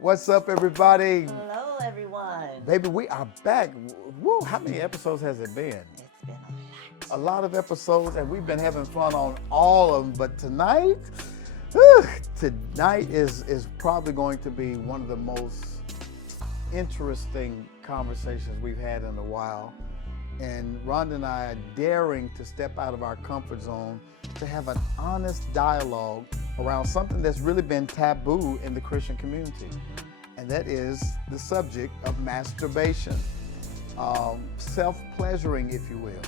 What's up, everybody? Hello, everyone. Baby, we are back. Woo, how many episodes has it been? It's been A lot of episodes, and we've been having fun on all of them. But tonight, whew, tonight is probably going to be one of the most interesting conversations we've had in a while. And Rhonda and I are daring to step out of our comfort zone to have an honest dialogue around something that's really been taboo in the Christian community. And that is the subject of masturbation, self-pleasuring, if you will.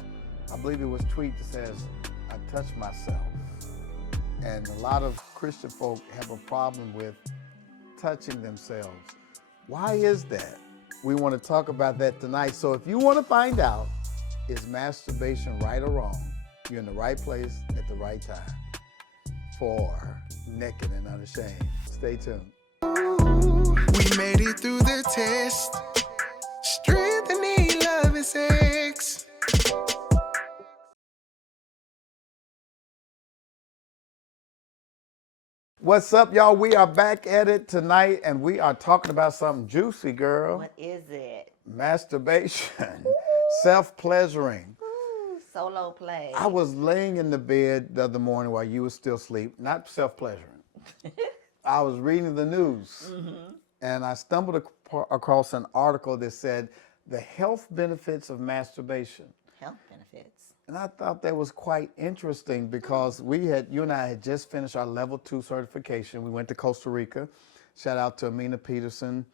I believe it was a tweet that says, I touched myself. And a lot of Christian folk have a problem with touching themselves. Why is that? We want to talk about that tonight. So if you want to find out, is masturbation right or wrong? You're in the right place at the right time for Naked and Unashamed. Stay tuned. We made it through the test. Strength and need, love and sex. What's up, y'all? We are back at it tonight, and we are talking about something juicy, girl. What is it? Masturbation, self-pleasuring. Ooh, solo play. I was laying in the bed the other morning while you were still asleep, not self-pleasuring. I was reading the news, and I stumbled across an article that said the health benefits of masturbation. Health benefits. And I thought that was quite interesting because you and I had just finished our level 2 certification. We went to Costa Rica. Shout out to Amina Peterson,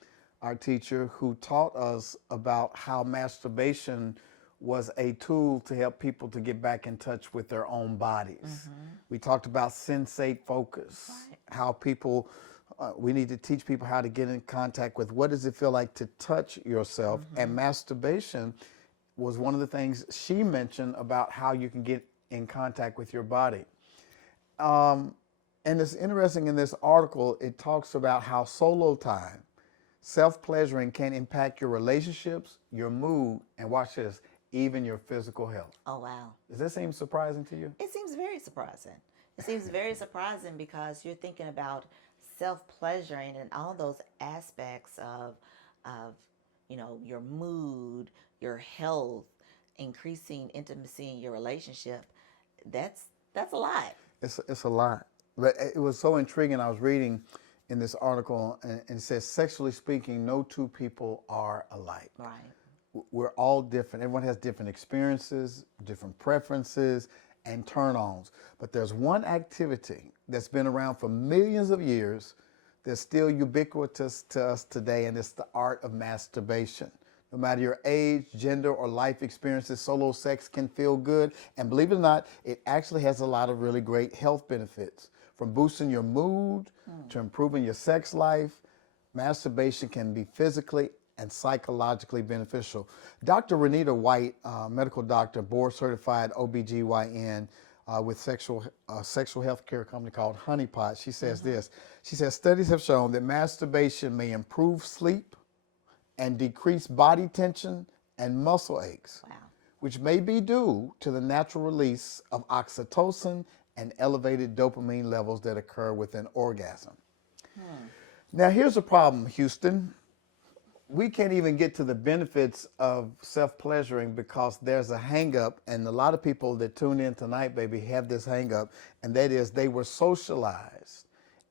our teacher, who taught us about how masturbation was a tool to help people to get back in touch with their own bodies. We talked about sensate focus, how people, we need to teach people how to get in contact with what does it feel like to touch yourself. And masturbation was one of the things she mentioned about how you can get in contact with your body. And it's interesting in this article, it talks about how solo time, self-pleasuring can impact your relationships, your mood, and watch this, even your physical health. Oh, wow. Does that seem surprising to you? It seems very surprising. It seems very surprising because you're thinking about self-pleasuring and all those aspects of your mood, your health, increasing intimacy in your relationship. That's a lot. It's a lot. But it was so intriguing. I was reading in this article, and it says, sexually speaking, no two people are alike. Right. We're all different. Everyone has different experiences, different preferences, and turn-ons. But there's one activity that's been around for millions of years that's still ubiquitous to us today, and it's the art of masturbation. No matter your age, gender, or life experiences, solo sex can feel good. And believe it or not, it actually has a lot of really great health benefits. From boosting your mood to improving your sex life, masturbation can be physically and psychologically beneficial. Dr. Renita White, medical doctor, board certified OBGYN with sexual health care company called Honeypot, she says this. She says, studies have shown that masturbation may improve sleep and decrease body tension and muscle aches, which may be due to the natural release of oxytocin and elevated dopamine levels that occur with an orgasm. Now, here's a problem, Houston. We can't even get to the benefits of self-pleasuring because there's a hang-up, and a lot of people that tune in tonight, baby, have this hang-up, and that is they were socialized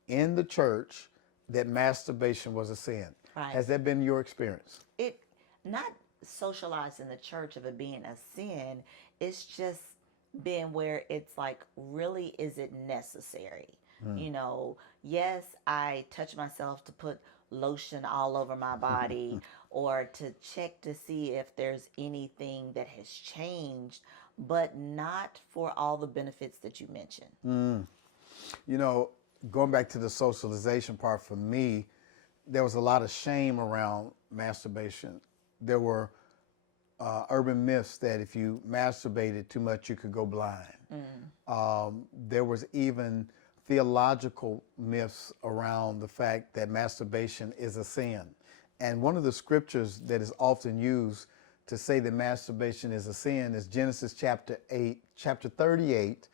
in the church that masturbation was a sin. Right. Has that been your experience? It not socialized in the church of it being a sin. It's just been where it's like, really, is it necessary? Yes, I touch myself to put lotion all over my body or to check to see if there's anything that has changed, but not for all the benefits that you mentioned. Going back to the socialization part, for me, there was a lot of shame around masturbation. There were urban myths that if you masturbated too much, you could go blind. There was even theological myths around the fact that masturbation is a sin. And one of the scriptures that is often used to say that masturbation is a sin is Genesis chapter 38,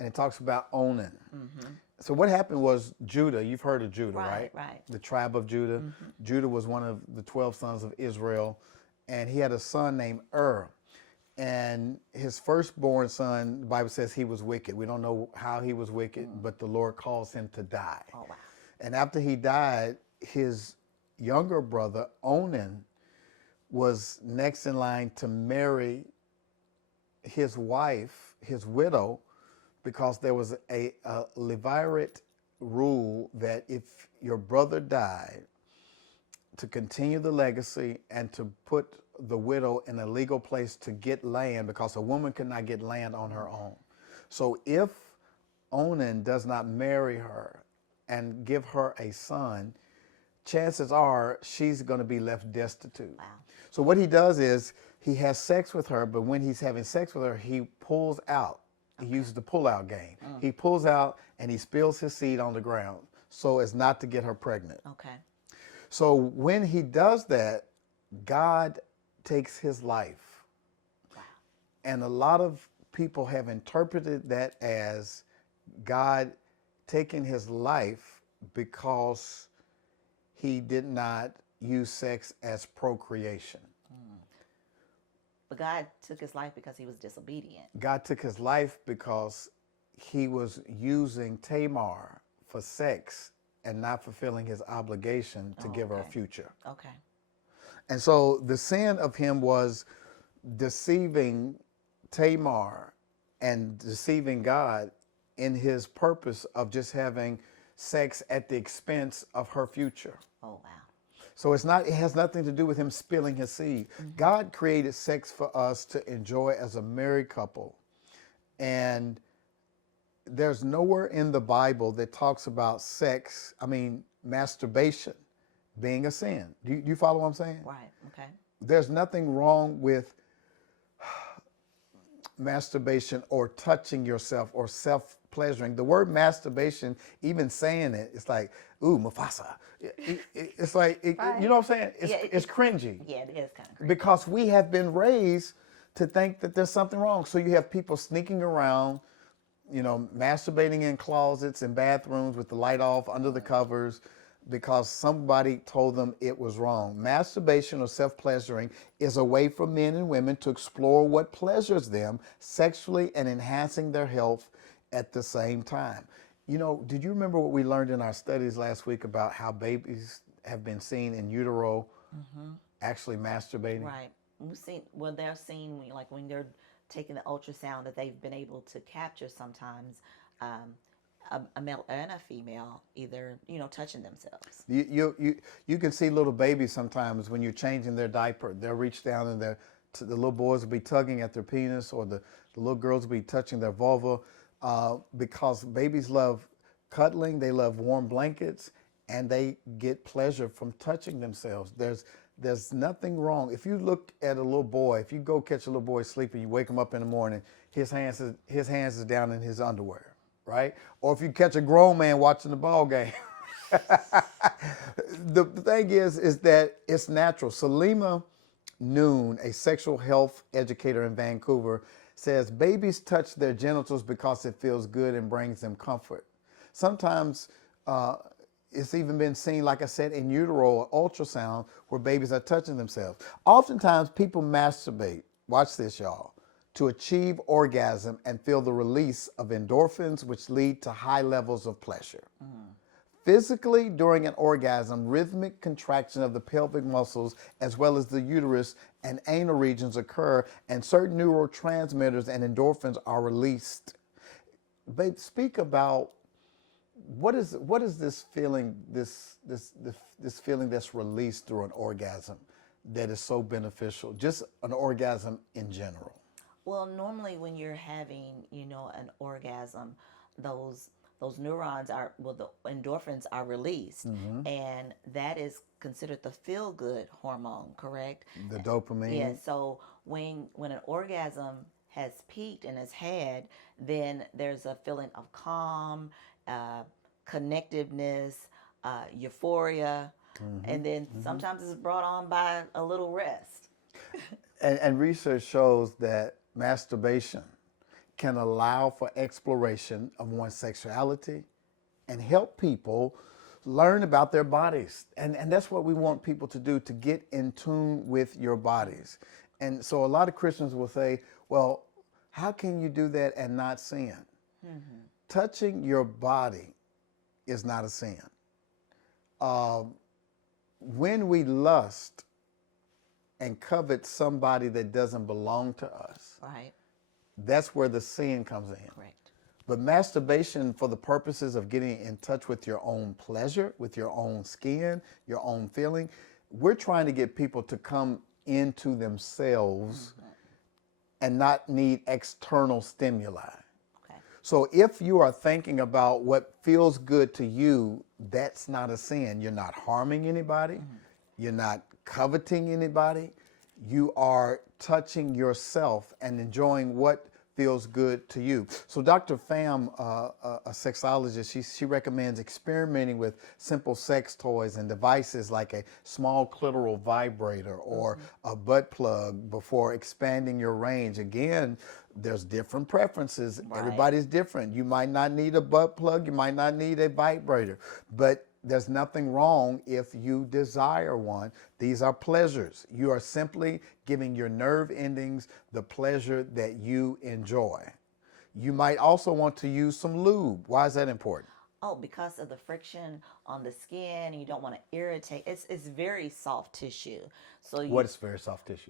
and it talks about Onan. So what happened was Judah, you've heard of Judah, right? Right. The tribe of Judah. Judah was one of the 12 sons of Israel, and he had a son named And his firstborn son, the Bible says he was wicked. We don't know how he was wicked, but the Lord caused him to die. Oh, wow. And after he died, his younger brother, Onan, was next in line to marry his wife, his widow, because there was a Levirate rule that if your brother died, to continue the legacy and to put the widow in a legal place to get land, because a woman could not get land on her own. So if Onan does not marry her and give her a son, chances are she's going to be left destitute. Wow. So what he does is he has sex with her, but when he's having sex with her, he pulls out. He uses the pull-out game. He pulls out and he spills his seed on the ground so as not to get her pregnant. Okay. So when he does that, God takes his life. Wow. And a lot of people have interpreted that as God taking his life because he did not use sex as procreation. But God took his life because he was disobedient. God took his life because he was using Tamar for sex and not fulfilling his obligation to give her a okay. future. Okay. And so the sin of him was deceiving Tamar and deceiving God in his purpose of just having sex at the expense of her future. Oh, wow. So it has nothing to do with him spilling his seed. God created sex for us to enjoy as a married couple. And there's nowhere in the Bible that talks about masturbation being a sin. Do you follow what I'm saying? Right. Okay. There's nothing wrong with masturbation or touching yourself or self-pleasuring. The word masturbation, even saying it, it's like, ooh, Mufasa. It's like, Right. you know what I'm saying? Yeah, It's cringy. Yeah, it is kind of crazy. Because we have been raised to think that there's something wrong. So you have people sneaking around, masturbating in closets and bathrooms with the light off under the covers because somebody told them it was wrong. Masturbation or self-pleasuring is a way for men and women to explore what pleasures them sexually and enhancing their health at the same time. Did you remember what we learned in our studies last week about how babies have been seen in utero actually masturbating? Right. They're seen when they're taking the ultrasound that they've been able to capture sometimes a male and a female either, touching themselves. You can see little babies sometimes when you're changing their diaper. They'll reach down and the little boys will be tugging at their penis, or the little girls will be touching their vulva, because babies love cuddling, they love warm blankets, and they get pleasure from touching themselves. There's nothing wrong. If you look at a little boy, if you go catch a little boy sleeping, you wake him up in the morning, his hands is down in his underwear, right? Or if you catch a grown man watching the ball game. The thing is that it's natural. Salima Noon, a sexual health educator in Vancouver, says babies touch their genitals because it feels good and brings them comfort. Sometimes it's even been seen, like I said, in utero or ultrasound where babies are touching themselves. Oftentimes people masturbate, watch this y'all, to achieve orgasm and feel the release of endorphins, which lead to high levels of pleasure. Physically, during an orgasm, rhythmic contraction of the pelvic muscles as well as the uterus and anal regions occur, and certain neurotransmitters and endorphins are released. Babe, speak about what is this feeling, this feeling that's released through an orgasm that is so beneficial, just an orgasm in general? Well, normally when you're having, an orgasm, those neurons the endorphins are released, and that is considered the feel-good hormone, correct? The dopamine. Yeah. So when an orgasm has peaked and has had, then there's a feeling of calm, connectiveness, euphoria, and then sometimes it's brought on by a little rest. And research shows that masturbation can allow for exploration of one's sexuality and help people learn about their bodies. And that's what we want people to do, to get in tune with your bodies. And so a lot of Christians will say, well, how can you do that and not sin? Touching your body is not a sin. When we lust and covet somebody that doesn't belong to us, Right. that's where the sin comes in. Correct. But masturbation, for the purposes of getting in touch with your own pleasure, with your own skin, your own feeling, we're trying to get people to come into themselves and not need external stimuli. Okay. So if you are thinking about what feels good to you, that's not a sin. You're not harming anybody. You're not coveting anybody. You are touching yourself and enjoying what feels good to you. So Dr. Pham, a sexologist, she recommends experimenting with simple sex toys and devices like a small clitoral vibrator or a butt plug before expanding your range. Again, there's different preferences. Right. Everybody's different. You might not need a butt plug. You might not need a vibrator, but there's nothing wrong if you desire one. These are pleasures. You are simply giving your nerve endings the pleasure that you enjoy. You might also want to use some lube. Why is that important? Oh, because of the friction on the skin, you don't want to irritate. It's very soft tissue. So you, What is very soft tissue?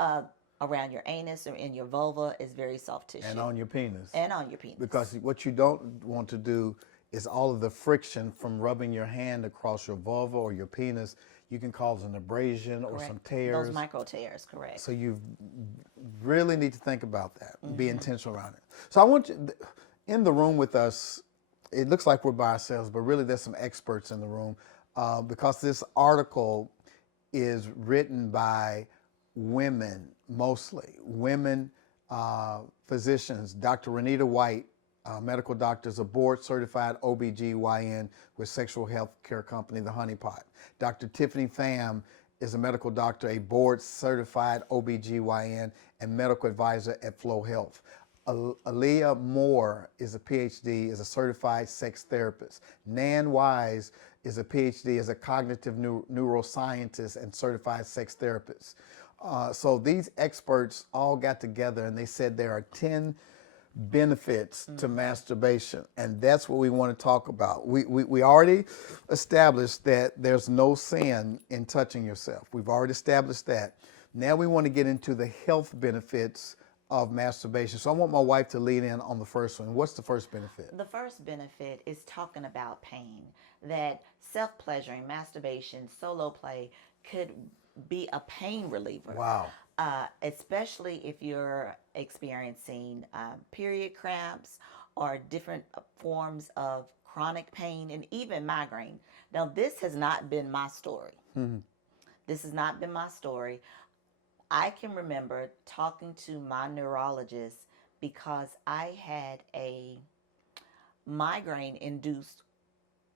around your anus or in your vulva is very soft tissue. And on your penis. And on your penis. Because what you don't want to do is all of the friction from rubbing your hand across your vulva or your penis. You can cause an abrasion or some tears. Those micro tears, correct. So you really need to think about that and be intentional around it. So I want you, in the room with us, it looks like we're by ourselves, but really there's some experts in the room because this article is written by women, mostly. Women physicians. Dr. Renita White, medical doctor, is a board-certified OBGYN with sexual health care company, The Honey Pot. Dr. Tiffany Pham is a medical doctor, a board-certified OBGYN and medical advisor at Flow Health. Aaliyah Moore is a PhD, is a certified sex therapist. Nan Wise is a PhD, is a cognitive neuroscientist and certified sex therapist. So these experts all got together and they said there are 10 benefits to masturbation, and that's what we want to talk about. We already established that there's no sin in touching yourself. We've already established that. Now we want to get into the health benefits of masturbation. So I want my wife to lead in on the first one. What's the first benefit? The first benefit is talking about pain, that self-pleasuring, masturbation, solo play could be a pain reliever. Wow. Especially if you're experiencing period cramps or different forms of chronic pain and even migraine. Now, this has not been my story. This has not been my story. I can remember talking to my neurologist because I had a migraine-induced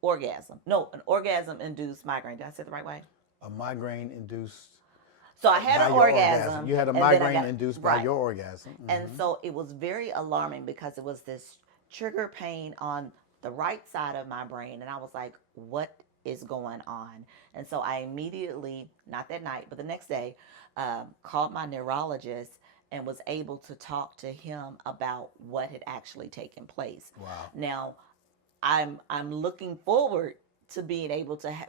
orgasm. No, an orgasm-induced migraine. Did I say it the right way? A migraine-induced. So I had by an your orgasm. You had a and then I migraine got- induced by right. your orgasm. And so it was very alarming because it was this trigger pain on the right side of my brain. And I was like, what is going on? And so I immediately, not that night, but the next day, called my neurologist and was able to talk to him about what had actually taken place. Wow. Now, I'm looking forward to being able to have,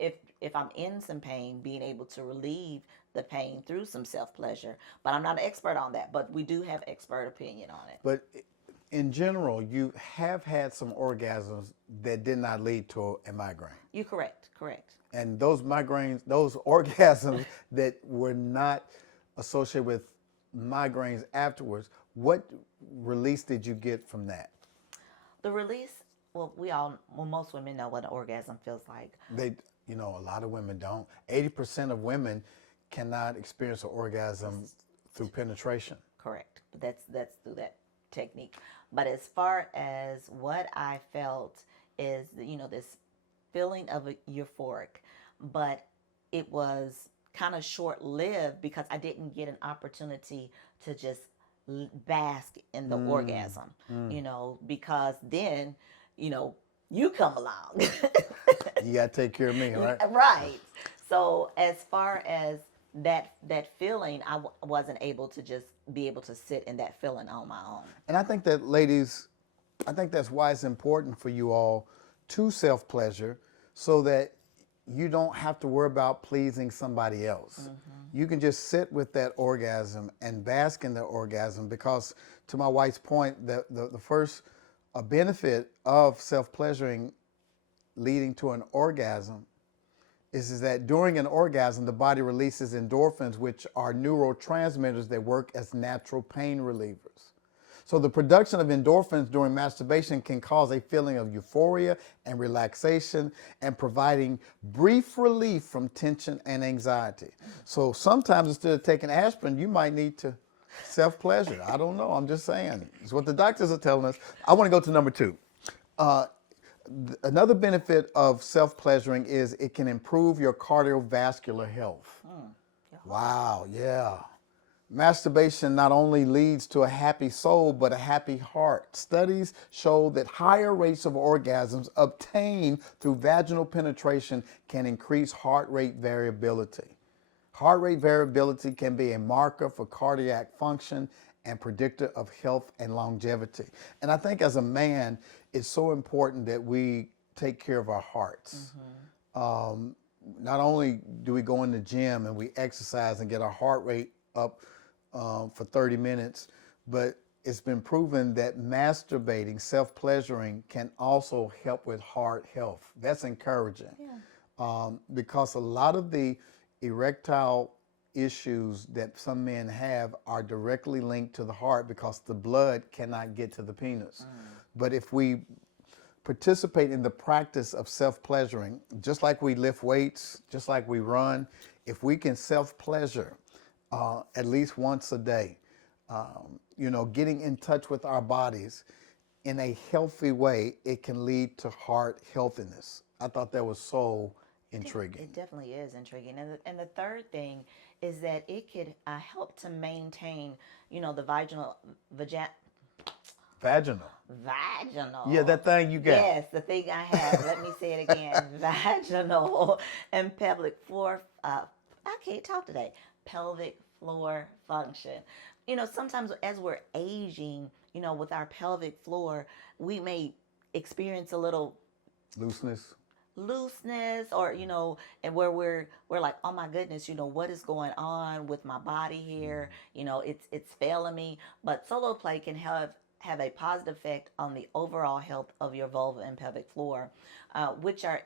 if I'm in some pain, being able to relieve the pain through some self-pleasure. But I'm not an expert on that, but we do have expert opinion on it. But in general, you have had some orgasms that did not lead to a migraine. You're correct. And those migraines, those orgasms that were not associated with migraines afterwards, what release did you get from that? The release, well, most women know what an orgasm feels like. A lot of women don't. 80% of women cannot experience an orgasm through penetration. Correct. But that's through that technique. But as far as what I felt is, this feeling of euphoric, but it was kind of short-lived because I didn't get an opportunity to just bask in the orgasm, because then, you come along. You got to take care of me, right? Right. So as far as that feeling, wasn't able to just be able to sit in that feeling on my own. And I think that, ladies, I think that's why it's important for you all to self-pleasure so that you don't have to worry about pleasing somebody else. You can just sit with that orgasm and bask in the orgasm, because to my wife's point, the first benefit of self-pleasuring leading to an orgasm is that during an orgasm, the body releases endorphins, which are neurotransmitters that work as natural pain relievers. So the production of endorphins during masturbation can cause a feeling of euphoria and relaxation, and providing brief relief from tension and anxiety. So sometimes instead of taking aspirin, you might need to self-pleasure. I don't know. I'm just saying. It's what the doctors are telling us. I want to go to number 2. Another benefit of self-pleasuring is it can improve your cardiovascular health. Wow, yeah. Masturbation not only leads to a happy soul, but a happy heart. Studies show that higher rates of orgasms obtained through vaginal penetration can increase heart rate variability. Heart rate variability can be a marker for cardiac function and predictor of health and longevity. And I think as a man, it's so important that we take care of our hearts. Not only do we go in the gym and we exercise and get our heart rate up for 30 minutes, but it's been proven that masturbating, self-pleasuring, can also help with heart health. That's encouraging. Because a lot of the erectile issues that some men have are directly linked to the heart, because the blood cannot get to the penis. But if we participate in the practice of self-pleasuring, just like we lift weights, just like we run, if we can self-pleasure at least once a day, getting in touch with our bodies in a healthy way, it can lead to heart healthiness. I thought that was so intriguing. It definitely is intriguing. And the third thing is that it could help to maintain, the Vaginal. vaginal. Yeah, that thing you got. Yes, the thing I have. Let me say it again. Vaginal and pelvic floor. I can't talk today. Pelvic floor function. Sometimes as we're aging, with our pelvic floor, we may experience a little Looseness. or and where we're like, oh my goodness, what is going on with my body here, it's failing me. But solo play can have a positive effect on the overall health of your vulva and pelvic floor, which are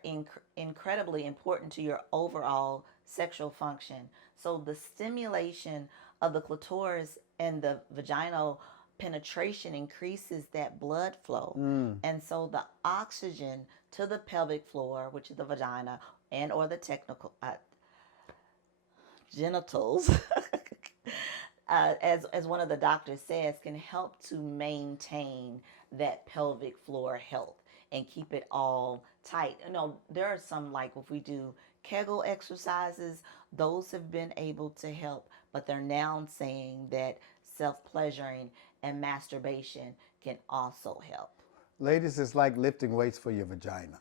incredibly important to your overall sexual function. So the stimulation of the clitoris and the vaginal penetration increases that blood flow. And so the oxygen to the pelvic floor, which is the vagina and or the technical genitals, as one of the doctors says, can help to maintain that pelvic floor health and keep it all tight. There are some, like if we do Kegel exercises, those have been able to help, but they're now saying that self-pleasuring and masturbation can also help. Ladies, it's like lifting weights for your vagina.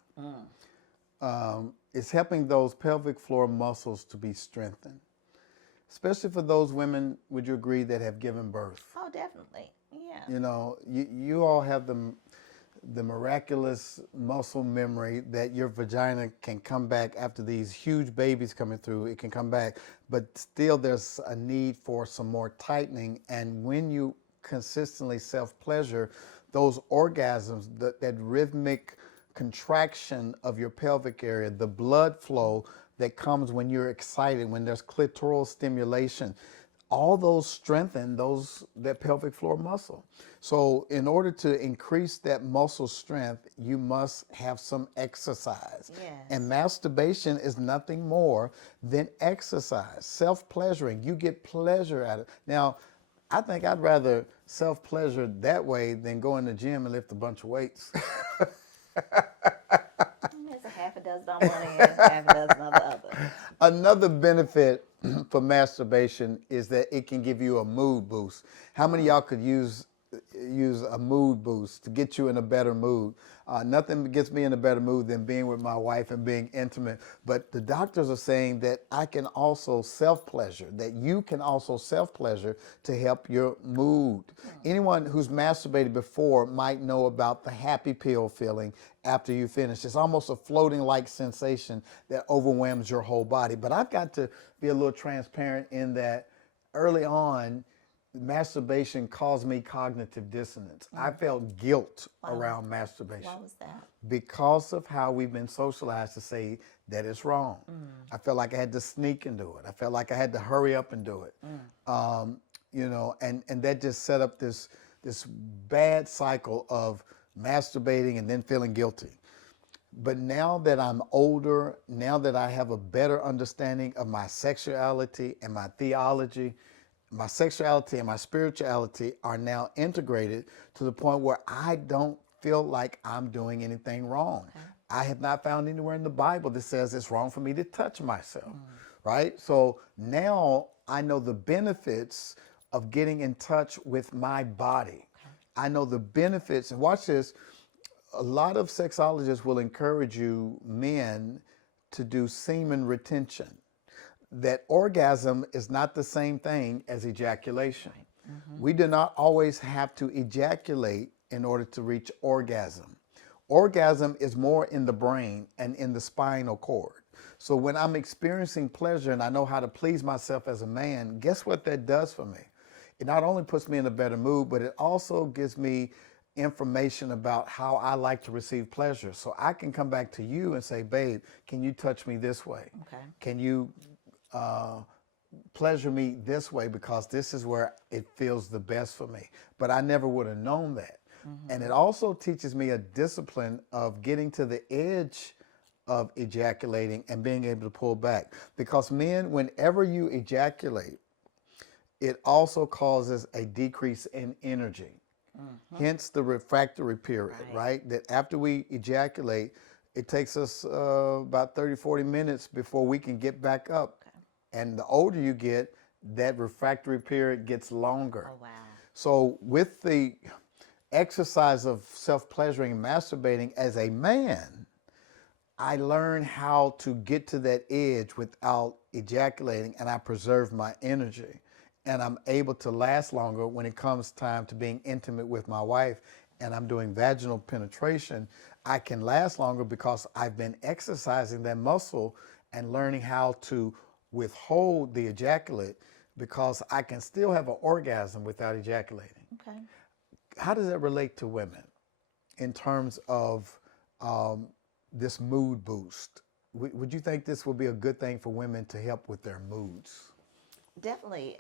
It's helping those pelvic floor muscles to be strengthened, especially for those women, would you agree, that have given birth? Oh, definitely. Yeah. You all have the miraculous muscle memory that your vagina can come back after these huge babies coming through. It can come back, but still there's a need for some more tightening. And when you consistently self-pleasure, those orgasms, that rhythmic contraction of your pelvic area, the blood flow that comes when you're excited, when there's clitoral stimulation, all those strengthen that pelvic floor muscle. So in order to increase that muscle strength, you must have some exercise. Yes. And masturbation is nothing more than exercise, self-pleasuring. You get pleasure out of it. Now, I think I'd rather self-pleasure that way than go in the gym and lift a bunch of weights. There's a half a dozen on one end, half a dozen on the other. Another benefit for masturbation is that it can give you a mood boost. How many of y'all could use use a mood boost to get you in a better mood. Nothing gets me in a better mood than being with my wife and being intimate. But the doctors are saying that I can also self-pleasure, that you can also self-pleasure to help your mood. Anyone who's masturbated before might know about the happy pill feeling after you finish. It's almost a floating-like sensation that overwhelms your whole body. But I've got to be a little transparent in that early on, masturbation caused me cognitive dissonance. I felt guilt around masturbation. Why was that? Because of how we've been socialized to say that it's wrong. I felt like I had to sneak and do it. I felt like I had to hurry up and do it. You know, and that just set up this bad cycle of masturbating and then feeling guilty. But now that I'm older, now that I have a better understanding of my sexuality and my theology, my sexuality and my spirituality are now integrated to the point where I don't feel like I'm doing anything wrong. Okay. I have not found anywhere in the Bible that says it's wrong for me to touch myself, right? So now I know the benefits of getting in touch with my body. Okay. I know the benefits, and watch this, a lot of sexologists will encourage you, men, to do semen retention. That orgasm is not the same thing as ejaculation. We do not always have to ejaculate in order to reach orgasm. Orgasm is more in the brain and in the spinal cord. So when I'm experiencing pleasure and I know how to please myself as a man, guess what that does for me? It not only puts me in a better mood, but it also gives me information about how I like to receive pleasure. So I can come back to you and say, babe, can you touch me this way? Okay. Can you pleasure me this way, because this is where it feels the best for me. But I never would have known that. And it also teaches me a discipline of getting to the edge of ejaculating and being able to pull back. Because men, whenever you ejaculate, it also causes a decrease in energy. Hence the refractory period, right? That after we ejaculate, it takes us about 30, 40 minutes before we can get back up. And the older you get, that refractory period gets longer. Oh, wow. So with the exercise of self-pleasuring and masturbating as a man, I learned how to get to that edge without ejaculating, and I preserve my energy. And I'm able to last longer when it comes time to being intimate with my wife and I'm doing vaginal penetration. I can last longer because I've been exercising that muscle and learning how to withhold the ejaculate, because I can still have an orgasm without ejaculating. Okay. How does that relate to women in terms of this mood boost? Would you think this would be a good thing for women to help with their moods? Definitely.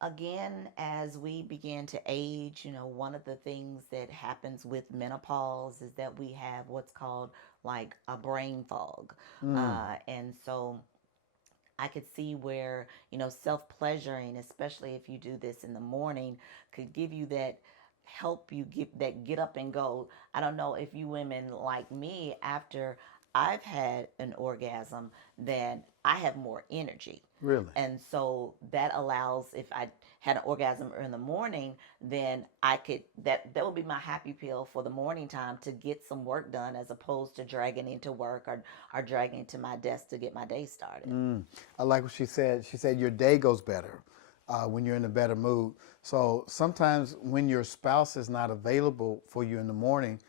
Again, as we begin to age, you know, one of the things that happens with menopause is that we have what's called like a brain fog. And so I could see where, you know, self-pleasuring, especially if you do this in the morning, could give you that, help you get up and go. I don't know if you women like me, after I've had an orgasm, then I have more energy. Really? And so that allows, if I had an orgasm in the morning, then I could, that would be my happy pill for the morning time to get some work done, as opposed to dragging into work or dragging to my desk to get my day started. I like what she said. She said your day goes better when you're in a better mood. So sometimes when your spouse is not available for you in the morning,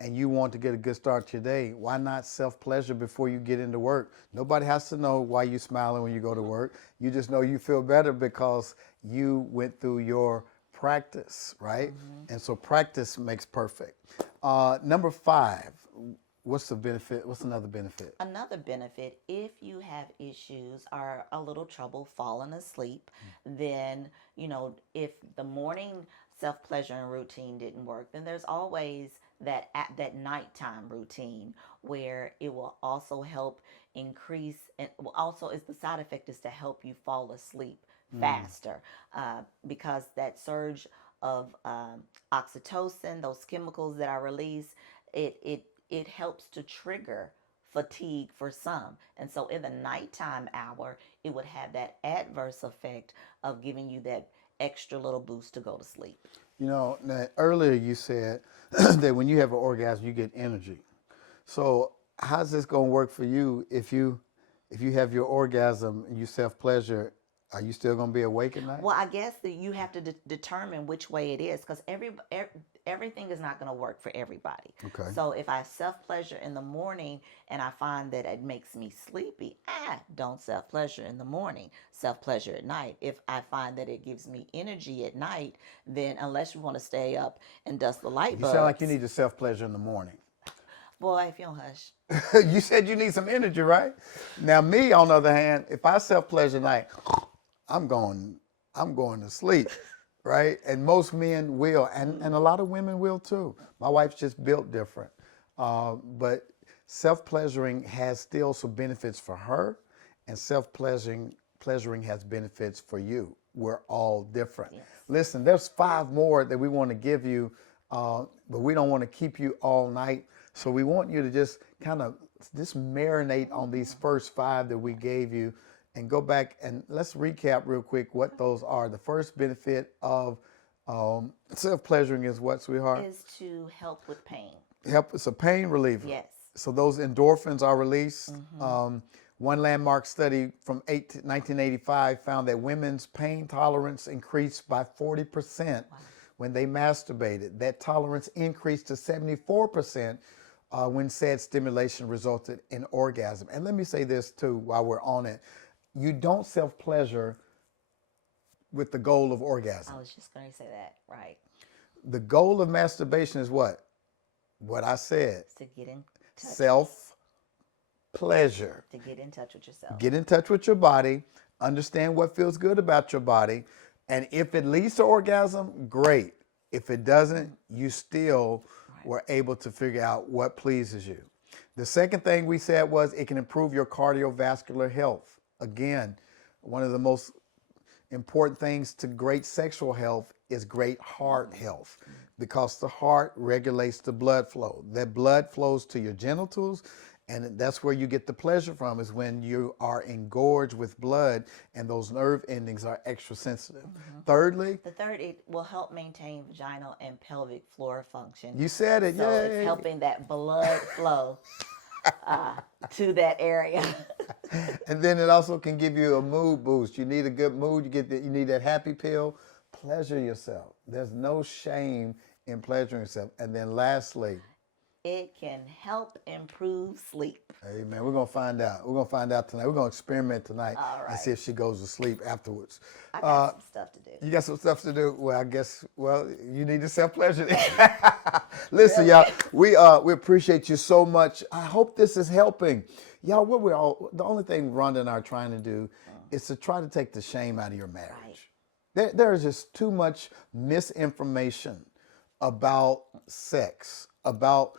and you want to get a good start to your day, why not self-pleasure before you get into work? Nobody has to know why you're smiling when you go to work. You just know you feel better because you went through your practice, right? And so practice makes perfect. Number 5, what's the benefit? What's another benefit? Another benefit, if you have issues or a little trouble falling asleep, then, you know, if the morning self-pleasuring routine didn't work, then there's always that nighttime routine where it will also help increase, and also is the side effect is to help you fall asleep faster, because that surge of oxytocin, those chemicals that are released, it helps to trigger fatigue for some. And so in the nighttime hour, it would have that adverse effect of giving you that extra little boost to go to sleep. You know, now, earlier you said that when you have an orgasm, you get energy. So how's this going to work for you if you have your orgasm and you self-pleasure? Are you still going to be awake at night? Well, I guess that you have to determine which way it is, because everything is not going to work for everybody. Okay. So if I self pleasure in the morning and I find that it makes me sleepy, don't self pleasure in the morning. Self pleasure at night. If I find that it gives me energy at night, then unless you want to stay up and dust the light You bulbs, sound like you need to self-pleasure in the morning. boy, if you don't hush. You said you need some energy, right? Now me, on the other hand, if I self-pleasure at night, I'm going to sleep, right? And most men will, and a lot of women will too. My wife's just built different. But self-pleasuring has still some benefits for her, and pleasuring has benefits for you. We're all different. Yes. Listen, there's 5 more that we want to give you, but we don't want to keep you all night. So we want you to just kind of just marinate on these first 5 that we gave you, and go back and let's recap real quick what those are. The first benefit of self-pleasuring is what, sweetheart? Is to help with pain. It's a pain reliever. Yes. So those endorphins are released. One landmark study from 1985 found that women's pain tolerance increased by 40% when they masturbated. That tolerance increased to 74% when said stimulation resulted in orgasm. And let me say this too while we're on it. You don't self-pleasure with the goal of orgasm. I was just going to say that, right? The goal of masturbation is what? What I said. To get in touch. Self-pleasure. To get in touch with yourself. Get in touch with your body. Understand what feels good about your body. And if it leads to orgasm, great. If it doesn't, you still were able to figure out what pleases you. The second thing we said was it can improve your cardiovascular health. Again, one of the most important things to great sexual health is great heart health, because the heart regulates the blood flow. That blood flows to your genitals, and that's where you get the pleasure from, is when you are engorged with blood and those nerve endings are extra sensitive. Thirdly, The third, it will help maintain vaginal and pelvic floor function. you said it, So yay. it's helping that blood flow to that area. And then it also can give you a mood boost. You need a good mood. You need that happy pill. Pleasure yourself. There's no shame in pleasuring yourself. And then lastly, It can help improve sleep. amen. We're gonna find out. We're gonna find out tonight. We're gonna experiment tonight All and right. see if she goes to sleep afterwards. I got some stuff to do. You got some stuff to do. Well, I guess. Well, you need to self-pleasure. Listen, y'all. We appreciate you so much. I hope this is helping, y'all. The only thing Rhonda and I are trying to do is to try to take the shame out of your marriage. There is just too much misinformation about sex, about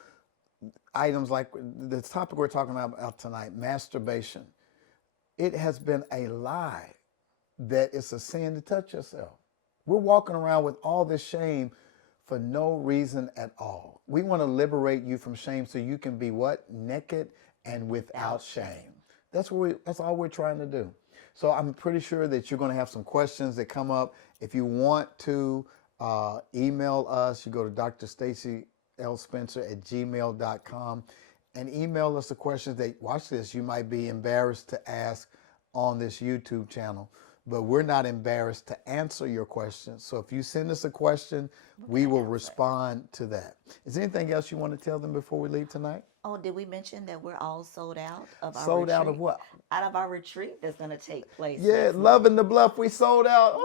items like the topic we're talking about tonight, masturbation. It has been a lie that it's a sin to touch yourself. We're walking around with all this shame for no reason at all. We want to liberate you from shame so you can be what? Naked and without shame. That's all we're trying to do. So I'm pretty sure that you're going to have some questions that come up. If you want to email us, you go to drstacylspencer@gmail.com and email us the questions that, watch this, you might be embarrassed to ask on this YouTube channel, but we're not embarrassed to answer your questions. So if you send us a question, we will respond to that. Is there anything else you want to tell them before we leave tonight? Oh, did we mention that we're all sold out of our Sold retreat? out of what? Out of our retreat that's going to take place. Yeah, next month. Loving the Bluff, we sold out.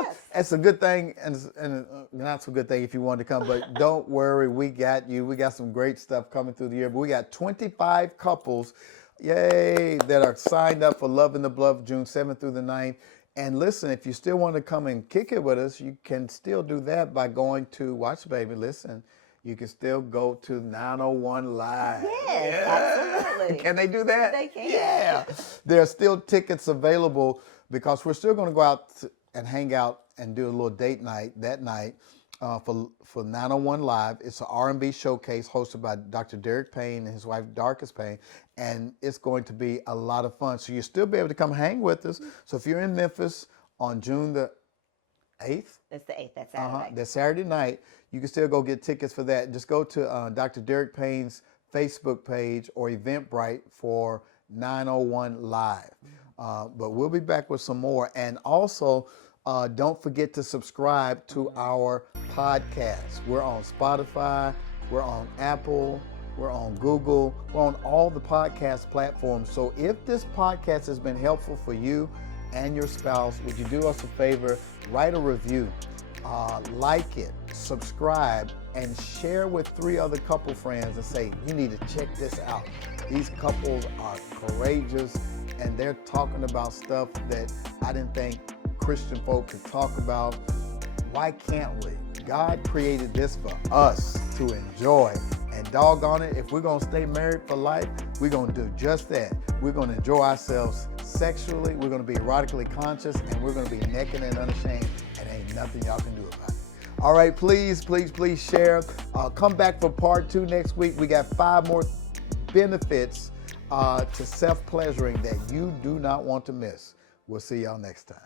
Yes. That's a good thing, and not so good thing if you want to come, but don't worry, we got you. We got some great stuff coming through the year, but we got 25 couples, yay, that are signed up for Loving the Bluff June 7th through the 9th. And listen, if you still want to come and kick it with us, you can still do that by going to, watch baby, listen, you can still go to 901 Live. Yes, absolutely. Can they do that? They can. Yeah. There are still tickets available because we're still going to go out and hang out and do a little date night that night for 901 Live. It's an R&B showcase hosted by Dr. Derek Payne and his wife Darkest Payne, and it's going to be a lot of fun. So you'll still be able to come hang with us. So if you're in Memphis on June the 8th. That's the 8th. That's Saturday. That's Saturday night. You can still go get tickets for that. Just go to Dr. Derek Payne's Facebook page or Eventbrite for 901 Live. But we'll be back with some more. And also, don't forget to subscribe to our podcast. We're on Spotify. We're on Apple. We're on Google. We're on all the podcast platforms. So if this podcast has been helpful for you and your spouse, would you do us a favor? Write a review, like it, subscribe, and share with 3 other couple friends and say, you need to check this out. These couples are courageous and they're talking about stuff that I didn't think Christian folk could talk about. Why can't we? God created this for us to enjoy. And doggone it, if we're going to stay married for life, we're going to do just that. We're going to enjoy ourselves sexually, we're going to be erotically conscious, and we're going to be naked and unashamed, and ain't nothing y'all can do about it. All right, please share. Come back for part 2 next week. We got 5 more benefits to self-pleasuring that you do not want to miss. We'll see y'all next time.